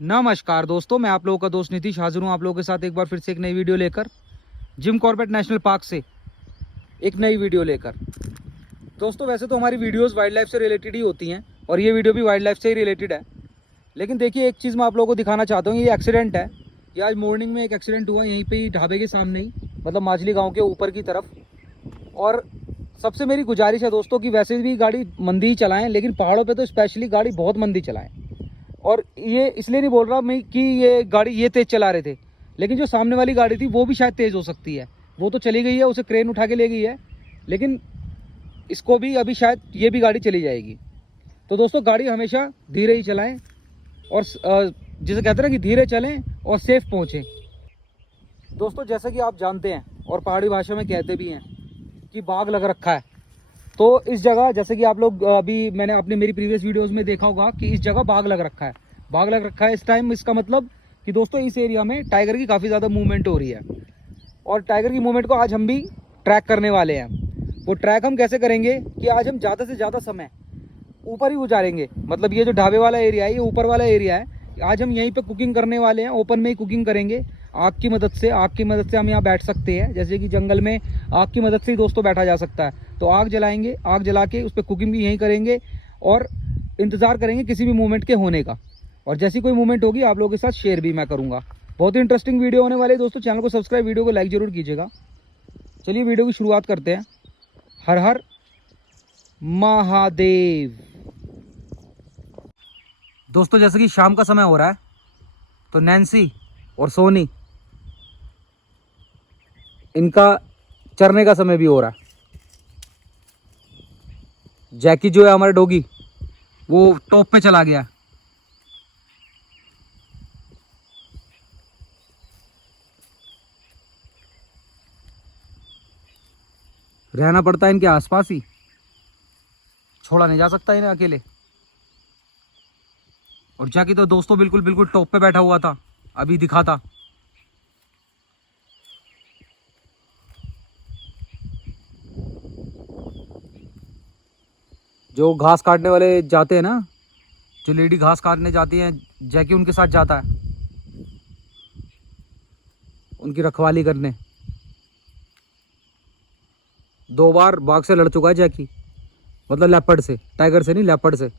नमस्कार दोस्तों, मैं आप लोगों का दोस्त नीतीश हाजिर हूँ आप लोगों के साथ एक बार फिर से एक नई वीडियो लेकर। जिम कॉर्बेट नेशनल पार्क से एक नई वीडियो लेकर। दोस्तों वैसे तो हमारी वीडियोस वाइल्ड लाइफ से रिलेटेड ही होती हैं और ये वीडियो भी वाइल्ड लाइफ से ही रिलेटेड है। लेकिन देखिए एक चीज़ मैं आप लोगों को दिखाना चाहता हूँ, ये एक्सीडेंट है। ये आज मॉर्निंग में एक एक्सीडेंट हुआ यहीं पर ही ढाबे के सामने ही, मतलब माजली गाँव के ऊपर की तरफ। और सबसे मेरी गुजारिश है दोस्तों कि वैसे भी गाड़ी मंदी ही चलाएं, लेकिन पहाड़ों पे तो स्पेशली गाड़ी बहुत मंदी चलाएं। और ये इसलिए नहीं बोल रहा मैं कि ये गाड़ी ये तेज़ चला रहे थे, लेकिन जो सामने वाली गाड़ी थी वो भी शायद तेज़ हो सकती है। वो तो चली गई है, उसे क्रेन उठा के ले गई है, लेकिन इसको भी अभी शायद ये भी गाड़ी चली जाएगी। तो दोस्तों गाड़ी हमेशा धीरे ही चलाएं और जिसे कहते हैं ना कि धीरे चलें और सेफ पहुँचें। दोस्तों जैसा कि आप जानते हैं और पहाड़ी भाषा में कहते भी हैं कि बाग लग रखा है, तो इस जगह जैसे कि आप लोग अभी मैंने अपनी मेरी प्रीवियस वीडियोस में देखा होगा कि इस जगह बाग लग रखा है। बाग लग रखा है इस टाइम, इसका मतलब कि दोस्तों इस एरिया में टाइगर की काफ़ी ज़्यादा मूवमेंट हो रही है। और टाइगर की मूवमेंट को आज हम भी ट्रैक करने वाले हैं। वो ट्रैक हम कैसे करेंगे कि आज हम ज़्यादा से ज़्यादा समय ऊपर ही गुजारेंगे। मतलब ये जो ढाबे वाला एरिया है, ये ऊपर वाला एरिया है। आज हम यहीं पर कुकिंग करने वाले हैं, ओपन में ही कुकिंग करेंगे। आग की मदद से हम यहाँ बैठ सकते हैं, जैसे कि जंगल में आग की मदद से ही दोस्तों बैठा जा सकता है। तो आग जलाएंगे, आग जला के उस पर कुकिंग भी यहीं करेंगे और इंतज़ार करेंगे किसी भी मूवमेंट के होने का। और जैसी कोई मूवमेंट होगी आप लोगों के साथ शेयर भी मैं करूँगा। बहुत ही इंटरेस्टिंग वीडियो होने वाले दोस्तों। चैनल को सब्सक्राइब, वीडियो को लाइक जरूर कीजिएगा। चलिए वीडियो की शुरुआत करते हैं। हर हर महादेव। दोस्तों जैसे कि शाम का समय हो रहा है, तो नैन्सी और सोनी इनका चरने का समय भी हो रहा है। जैकी जो है हमारे डॉगी, वो टॉप पे चला गया। रहना पड़ता है इनके आसपास ही, छोड़ा नहीं जा सकता इन्हें अकेले। और जैकी तो दोस्तों बिल्कुल बिल्कुल टॉप पे बैठा हुआ था, अभी दिखा था। जो घास काटने वाले जाते हैं ना, जो लेडी घास काटने जाती हैं, जैकी उनके साथ जाता है उनकी रखवाली करने। 2 बार बाघ से लड़ चुका है जैकी, मतलब लेपर्ड से, टाइगर से नहीं, लेपर्ड से।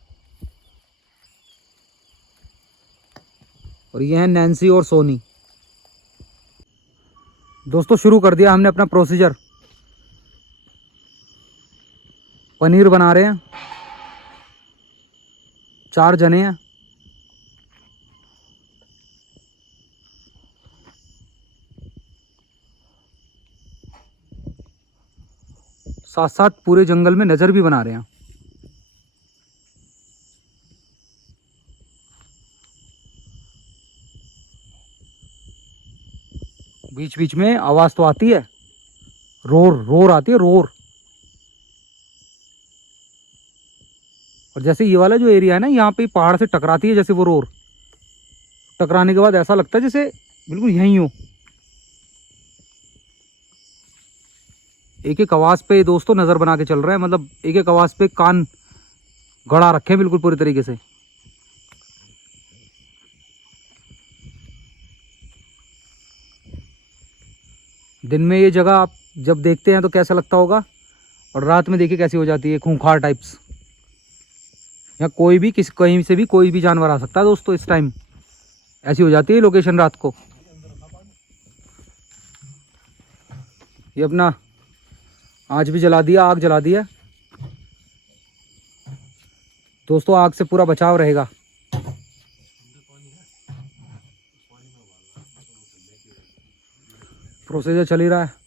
और ये हैं नैन्सी और सोनी। दोस्तों शुरू कर दिया हमने अपना प्रोसीजर। पनीर बना रहे हैं, 4 जने हैं। साथ साथ पूरे जंगल में नज़र भी बना रहे हैं। बीच बीच में आवाज़ तो आती है, रोर रोर आती है, रोर। और जैसे ये वाला जो एरिया है ना, यहाँ पे पहाड़ से टकराती है जैसे वो रोर। टकराने के बाद ऐसा लगता है जैसे बिल्कुल यहीं हो। एक एक आवाज़ पे दोस्तों नज़र बना के चल रहा है, मतलब एक एक आवाज़ पे कान गड़ा रखे हैं बिल्कुल पूरी तरीके से। दिन में ये जगह आप जब देखते हैं तो कैसा लगता होगा, और रात में देखिए कैसी हो जाती है, खूंखार टाइप्स। यहाँ कोई भी कहीं से भी कोई भी जानवर आ सकता है दोस्तों। इस टाइम ऐसी हो जाती है लोकेशन रात को। ये अपना आज भी जला दिया, आग जला दिया दोस्तों। आग से पूरा बचाव रहेगा। प्रोसीजर चल ही रहा है।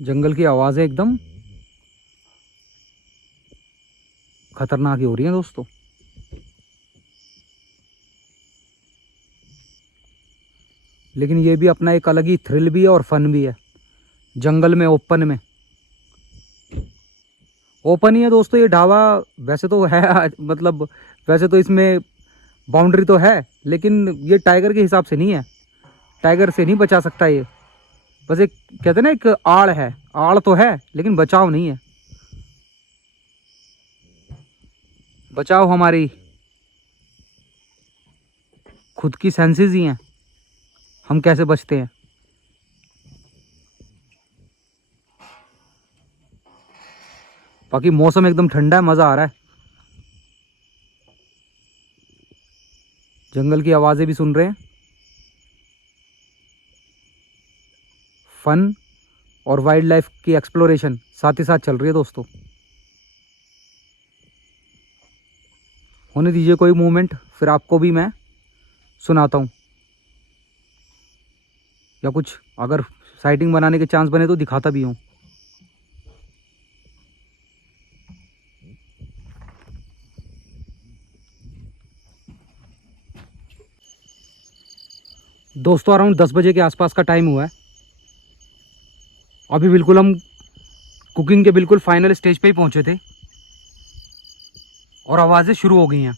जंगल की आवाज़ें एकदम खतरनाक ही हो रही हैं दोस्तों। लेकिन ये भी अपना एक अलग ही थ्रिल भी है और फन भी है, जंगल में, ओपन में। ओपन ही है दोस्तों ये ढाबा। वैसे तो है मतलब वैसे तो इसमें बाउंड्री तो है, लेकिन ये टाइगर के हिसाब से नहीं है। टाइगर से नहीं बचा सकता ये। बस एक कहते हैं ना, एक आड़ है। आड़ तो है लेकिन बचाव नहीं है। बचाव हमारी खुद की सेंसेस ही हैं, हम कैसे बचते हैं। बाकी मौसम एकदम ठंडा है, मज़ा आ रहा है। जंगल की आवाज़ें भी सुन रहे हैं। फन और वाइल्ड लाइफ की एक्सप्लोरेशन साथ ही साथ चल रही है दोस्तों। होने दीजिए कोई मूवमेंट, फिर आपको भी मैं सुनाता हूँ, या कुछ अगर साइटिंग बनाने के चांस बने तो दिखाता भी हूँ। दोस्तों अराउंड 10 बजे के आसपास का टाइम हुआ है। अभी बिल्कुल हम कुकिंग के बिल्कुल फाइनल स्टेज पे ही पहुंचे थे और आवाज़ें शुरू हो गई हैं।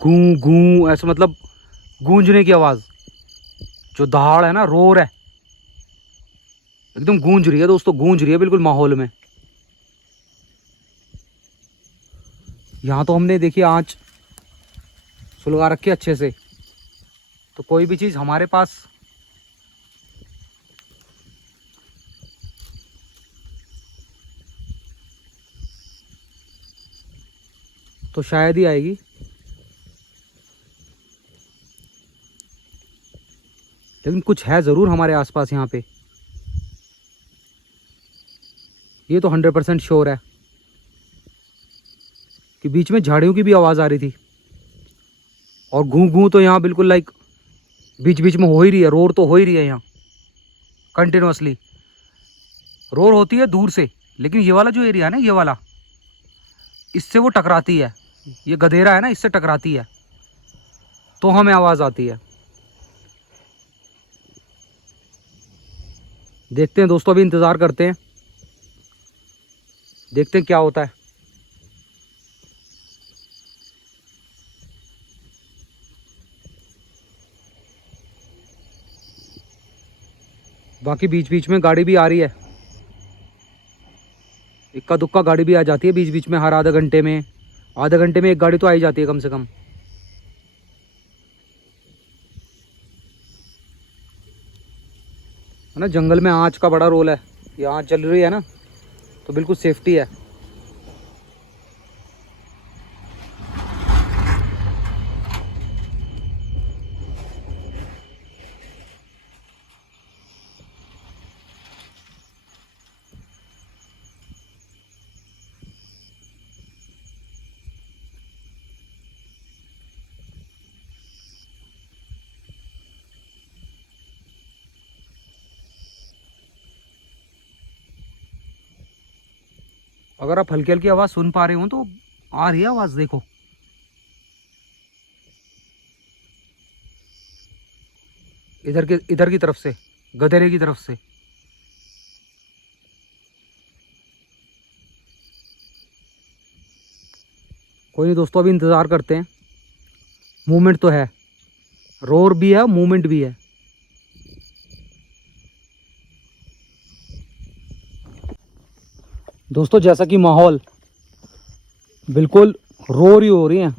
गूं गूं ऐसा, मतलब गूंजने की आवाज़। जो दहाड़ है ना, रोर है, एकदम गूंज रही है दोस्तों, गूंज रही है बिल्कुल माहौल में। यहाँ तो हमने देखिए आँच सुलगा रखी है अच्छे से, तो कोई भी चीज़ हमारे पास तो शायद ही आएगी। लेकिन कुछ है ज़रूर हमारे आसपास यहाँ पे, ये तो 100% श्योर है कि बीच में झाड़ियों की भी आवाज़ आ रही थी। और गूं गूं तो यहाँ बिल्कुल लाइक बीच बीच में हो ही रही है, रोर तो हो ही रही है यहाँ कंटिन्यूसली। रोर होती है दूर से, लेकिन ये वाला जो एरिया है ना, ये वाला, इससे वो टकराती है। ये गधेरा है ना, इससे टकराती है तो हमें आवाज़ आती है। देखते हैं दोस्तों, अभी इंतज़ार करते हैं, देखते हैं क्या होता है। बाकी बीच बीच में गाड़ी भी आ रही है, इक्का दुक्का गाड़ी भी आ जाती है बीच बीच में। हर आधे घंटे में, आधे घंटे में एक गाड़ी तो आ ही जाती है कम से कम। है ना, जंगल में आँच का बड़ा रोल है। ये आँच चल रही है ना, तो बिल्कुल सेफ्टी है। अगर आप हल्की हल्की आवाज़ सुन पा रहे हो तो आ रही है आवाज़, देखो। इधर की तरफ से, गधेरे की तरफ से। कोई नहीं दोस्तों, अभी इंतज़ार करते हैं। मूवमेंट तो है, रोर भी है, मूवमेंट भी है। दोस्तों जैसा कि माहौल बिल्कुल रोर ही हो रही है,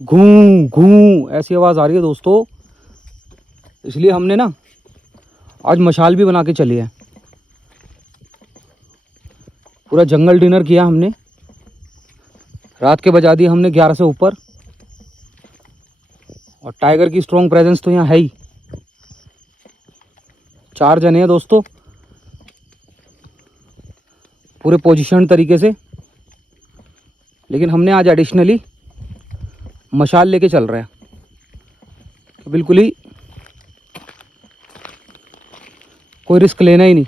घूं घूं ऐसी आवाज़ आ रही है दोस्तों। इसलिए हमने ना आज मशाल भी बना के चली है। पूरा जंगल डिनर किया हमने, रात के बजा दिए हमने 11 से ऊपर। और टाइगर की स्ट्रॉन्ग प्रेजेंस तो यहाँ है ही। 4 जने हैं दोस्तों, पूरे पोजीशन तरीके से। लेकिन हमने आज एडिशनली मशाल लेके चल रहे हैं, तो बिल्कुल ही कोई रिस्क लेना ही नहीं,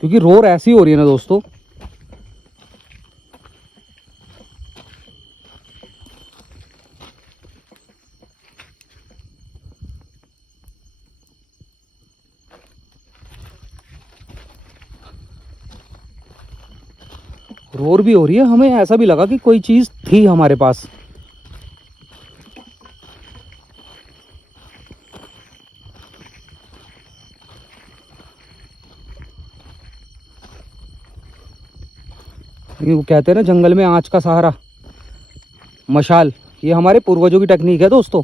क्योंकि रोर ऐसी हो रही है ना दोस्तों। रोर भी हो रही है, हमें ऐसा भी लगा कि कोई चीज़ थी हमारे पास। वो कहते हैं ना जंगल में आँच का सहारा, मशाल। ये हमारे पूर्वजों की टेक्निक है दोस्तों।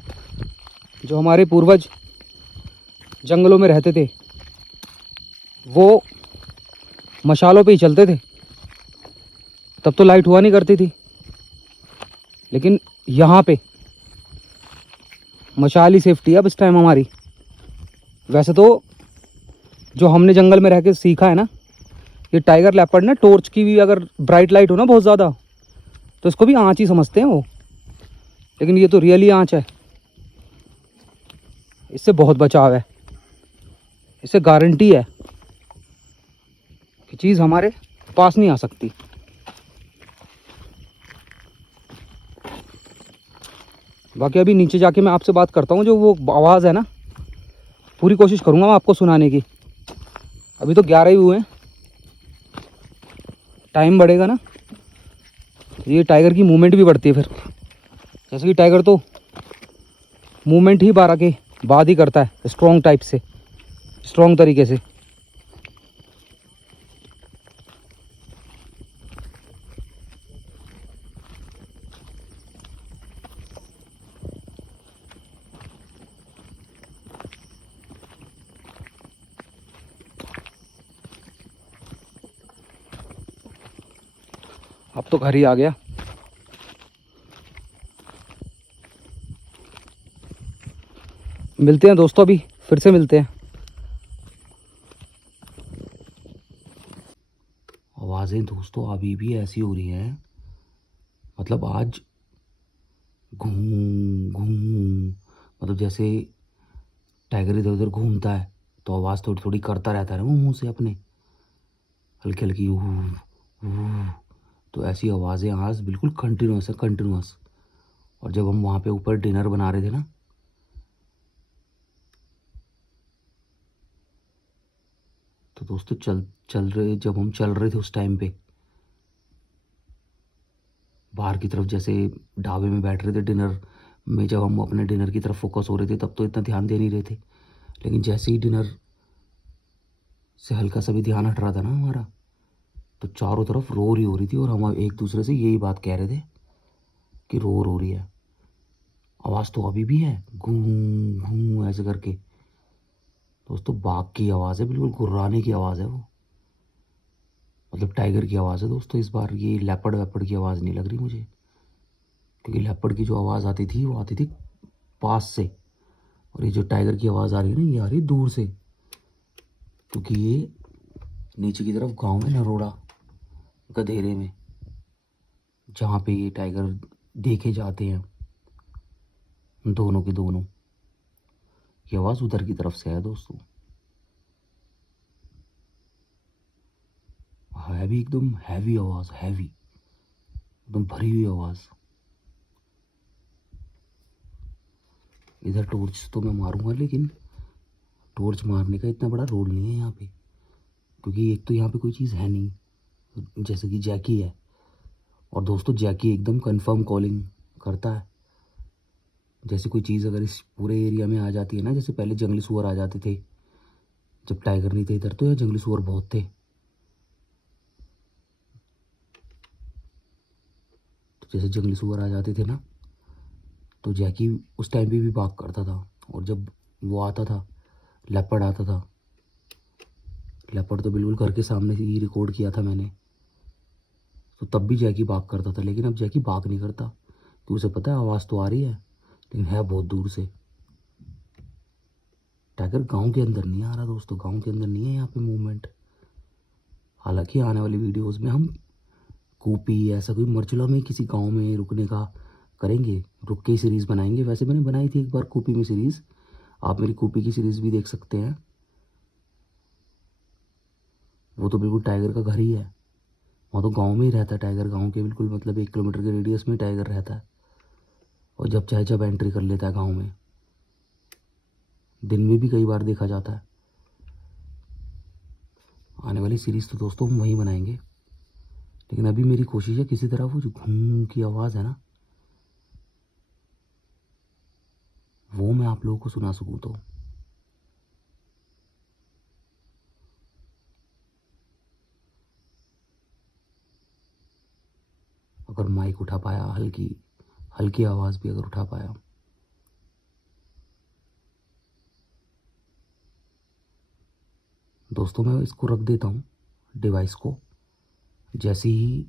जो हमारे पूर्वज जंगलों में रहते थे वो मशालों पे ही चलते थे। तब तो लाइट हुआ नहीं करती थी, लेकिन यहाँ पे मशाल ही सेफ्टी है अब इस टाइम हमारी। वैसे तो जो हमने जंगल में रह के सीखा है ना, ये टाइगर लेपर्ड ने टॉर्च की भी अगर ब्राइट लाइट हो ना बहुत ज़्यादा, तो इसको भी आँच ही समझते हैं वो। लेकिन ये तो रियली आँच है, इससे बहुत बचाव है। इससे गारंटी है कि चीज़ हमारे पास नहीं आ सकती। बाकी अभी नीचे जाके मैं आपसे बात करता हूँ। जो वो आवाज़ है ना, पूरी कोशिश करूँगा मैं आपको सुनाने की। अभी तो 11 ही हुए हैं, टाइम बढ़ेगा ना, ये टाइगर की मूवमेंट भी बढ़ती है फिर। जैसे कि टाइगर तो मूवमेंट ही 12 के बाद ही करता है, स्ट्रॉन्ग टाइप से, स्ट्रॉन्ग तरीके से। अब तो घर ही आ गया। मिलते हैं दोस्तों, अभी फिर से मिलते हैं। आवाज़ें दोस्तों अभी भी ऐसी हो रही हैं, मतलब आज घूम घूम, मतलब जैसे टाइगर इधर उधर घूमता है तो आवाज़ थोड़ी थोड़ी करता रहता है ना वो मुंह से अपने, हल्की हल्की तो ऐसी आवाज़ें आज बिल्कुल कंटिन्यूस है, कंटिन्यूस। और जब हम वहाँ पे ऊपर डिनर बना रहे थे ना, तो दोस्तों चल चल रहे जब हम चल रहे थे उस टाइम पे बाहर की तरफ, जैसे ढाबे में बैठ रहे थे डिनर में, जब हम अपने डिनर की तरफ फोकस हो रहे थे तब तो इतना ध्यान दे नहीं रहे थे। लेकिन जैसे ही डिनर से हल्का सा भी ध्यान हट रहा था ना हमारा, तो चारों तरफ रोर ही हो रही थी। और हम एक दूसरे से यही बात कह रहे थे कि रोर हो रही है। आवाज़ तो अभी भी है, घूं घूं ऐसे करके। दोस्तों बाघ की आवाज़ है, बिल्कुल गुर्राने की आवाज़ है वो, मतलब टाइगर की आवाज़ है दोस्तों। इस बार ये लेपर्ड वेपर्ड की आवाज़ नहीं लग रही मुझे, क्योंकि लेपर्ड की जो आवाज़ आती थी वो आती थी पास से, और ये जो टाइगर की आवाज़ आ रही है ना, ये आ रही है दूर से। क्योंकि ये नीचे की तरफ गांव है नरोड़ा गधेरे में, जहाँ पे ये टाइगर देखे जाते हैं दोनों के दोनों। ये आवाज़ उधर की तरफ से है दोस्तों, हैवी, एकदम हैवी आवाज़, हैवी एकदम भरी हुई आवाज़। इधर टॉर्च तो मैं मारूंगा, लेकिन टॉर्च मारने का इतना बड़ा रोल नहीं है यहाँ पे, क्योंकि एक तो यहाँ पे कोई चीज़ है नहीं, जैसे कि जैकी है। और दोस्तों जैकी एकदम कंफर्म कॉलिंग करता है। जैसे कोई चीज़ अगर इस पूरे एरिया में आ जाती है ना, जैसे पहले जंगली सुअर आ जाते थे जब टाइगर नहीं थे इधर, तो यहाँ जंगली सुअर बहुत थे। तो जैसे जंगली सुअर आ जाते थे ना, तो जैकी उस टाइम पे भी भाग करता था। और जब वो आता था, लेपर्ड आता था, लेपर्ड तो बिल्कुल घर के सामने से ही रिकॉर्ड किया था मैंने, तो तब भी जैकी भाग करता था। लेकिन अब जैकी भाग नहीं करता, तो उसे पता है आवाज़ तो आ रही है, लेकिन है बहुत दूर से। टाइगर गांव के अंदर नहीं आ रहा दोस्तों, गांव के अंदर नहीं है यहाँ पे मूवमेंट। हालांकि आने वाली वीडियोस में हम कूपी, ऐसा कोई मरचुला में किसी गांव में रुकने का करेंगे, रुक के सीरीज़ बनाएंगे। वैसे मैंने बनाई थी एक बार कूपी में सीरीज़, आप मेरी कूपी की सीरीज़ भी देख सकते हैं। वो तो बिल्कुल टाइगर का घर ही है, वहाँ तो गांव में ही रहता है टाइगर, गांव के बिल्कुल मतलब 1 किलोमीटर के रेडियस में टाइगर रहता है। और जब चाहे जब एंट्री कर लेता है गांव में, दिन में भी कई बार देखा जाता है। आने वाली सीरीज़ तो दोस्तों हम वहीं बनाएंगे, लेकिन अभी मेरी कोशिश है किसी तरह वो जो घूम की आवाज़ है ना वो मैं आप लोगों को सुना सकूँ। तो अगर माइक उठा पाया, हल्की हल्की आवाज़ भी अगर उठा पाया। दोस्तों मैं इसको रख देता हूँ डिवाइस को। जैसी ही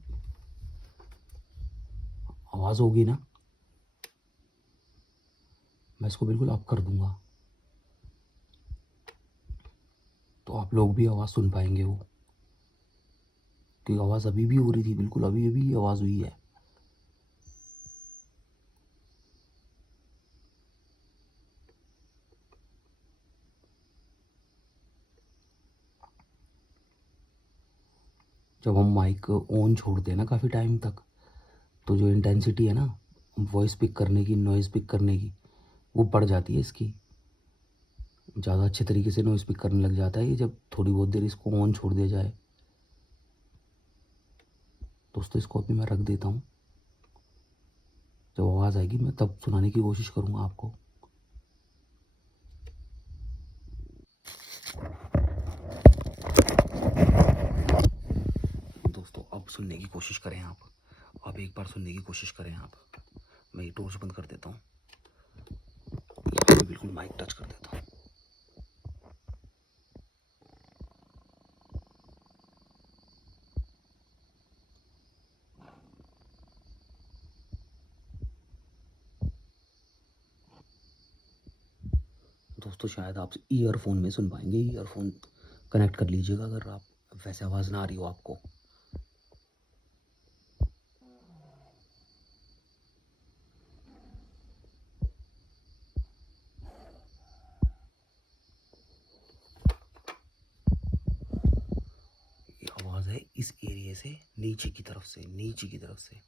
आवाज़ होगी ना मैं इसको बिल्कुल अप कर दूंगा, तो आप लोग भी आवाज़ सुन पाएंगे वो। क्योंकि आवाज़ अभी भी हो रही थी, बिल्कुल अभी अभी आवाज़ हुई है। जब हम माइक ऑन छोड़ते हैं ना काफ़ी टाइम तक, तो जो इंटेंसिटी है ना वॉइस पिक करने की, नॉइज़ पिक करने की, वो बढ़ जाती है इसकी। ज़्यादा अच्छे तरीके से नॉइज़ पिक करने लग जाता है ये जब थोड़ी बहुत देर इसको ऑन छोड़ दिया जाए। दोस्तों इसको अभी मैं रख देता हूँ, जब आवाज़ आएगी मैं तब सुनाने की कोशिश करूँगा आपको। दोस्तों अब सुनने की कोशिश करें आप, अब एक बार सुनने की कोशिश करें आप। मैं ये टॉर्च बंद कर देता हूँ, यहाँ पे बिल्कुल माइक टच कर देता हूँ। दोस्तों शायद आप ईयरफोन में सुन पाएंगे, ईयरफोन कनेक्ट कर लीजिएगा अगर आप वैसे आवाज़ ना आ रही हो आपको। ये आवाज़ है इस एरिया से नीचे की तरफ से, नीचे की तरफ से।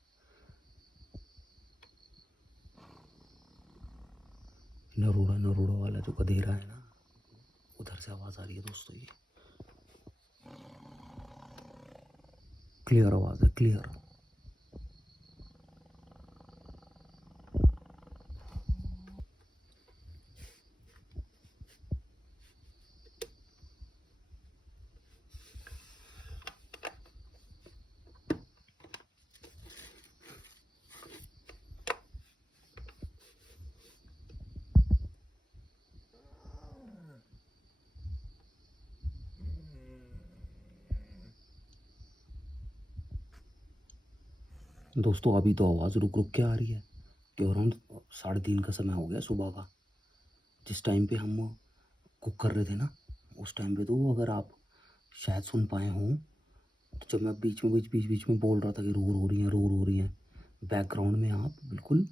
नरोड़ा नरोड़ा वाला जो गधेरा है ना उधर से आवाज़ आ रही है दोस्तों। ये क्लियर आवाज़ है, क्लियर। दोस्तों अभी तो आवाज़ रुक रुक के आ रही है कि अराउंड 3:30 का समय हो गया सुबह का। जिस टाइम पे हम कुक कर रहे थे ना उस टाइम पे तो अगर आप शायद सुन पाए हों, तो जब मैं बीच में बोल रहा था कि रोर हो रही है, रोर हो रही है, बैकग्राउंड में आप बिल्कुल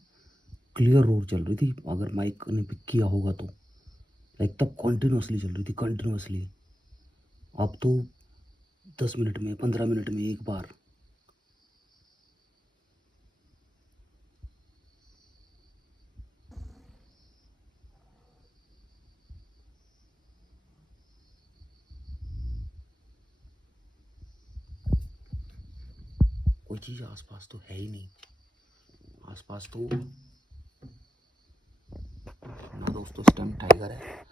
क्लियर रोर चल रही थी। अगर माइक ने पिक किया होगा तो लाइक तब कॉन्टिन्यूसली चल रही थी, कॉन्टिन्यूसली। अब तो 10 मिनट में, 15 मिनट में एक बार। कोई चीज़ आसपास तो है ही नहीं, आसपास तो ना दोस्तों इस टाइम टाइगर है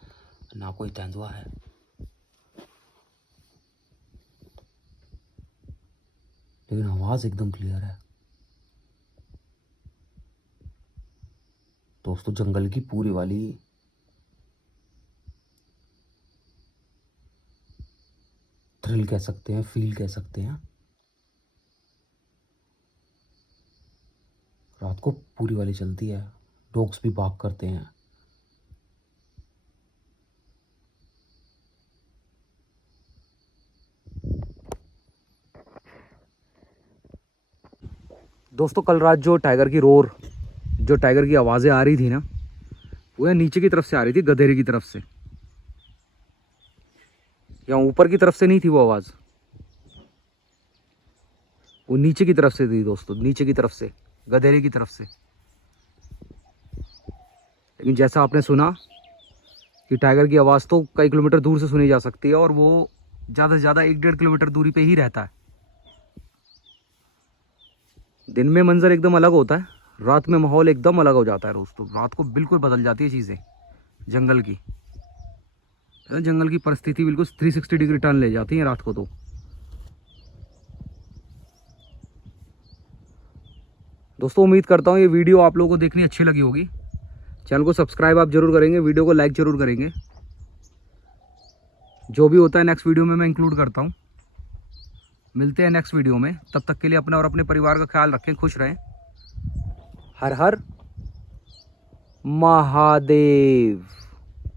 ना कोई तेंदुआ है। लेकिन आवाज़ एकदम क्लियर है दोस्तों। जंगल की पूरी वाली थ्रिल कह सकते हैं, फील कह सकते हैं। रात को पूरी वाली चलती है, डॉग्स भी बाग करते हैं। दोस्तों कल रात जो टाइगर की आवाज़ें आ रही थी ना वो नीचे की तरफ से आ रही थी, गधेरे की तरफ से। या ऊपर की तरफ से नहीं थी वो आवाज़, वो नीचे की तरफ से थी दोस्तों, नीचे की तरफ से, गधेरे की तरफ से। लेकिन जैसा आपने सुना कि टाइगर की आवाज़ तो कई किलोमीटर दूर से सुनी जा सकती है और वो ज़्यादा से ज़्यादा 1-1.5 किलोमीटर दूरी पे ही रहता है। दिन में मंजर एकदम अलग होता है, रात में माहौल एकदम अलग हो जाता है दोस्तों। रात को बिल्कुल बदल जाती है चीज़ें जंगल की। जंगल की परिस्थिति बिल्कुल 360 डिग्री टर्न ले जाती है रात को। तो दोस्तों उम्मीद करता हूँ ये वीडियो आप लोगों को देखनी अच्छी लगी होगी। चैनल को सब्सक्राइब आप जरूर करेंगे, वीडियो को लाइक जरूर करेंगे। जो भी होता है नेक्स्ट वीडियो में मैं इंक्लूड करता हूँ। मिलते हैं नेक्स्ट वीडियो में, तब तक के लिए अपना और अपने परिवार का ख्याल रखें, खुश रहें। हर हर महादेव।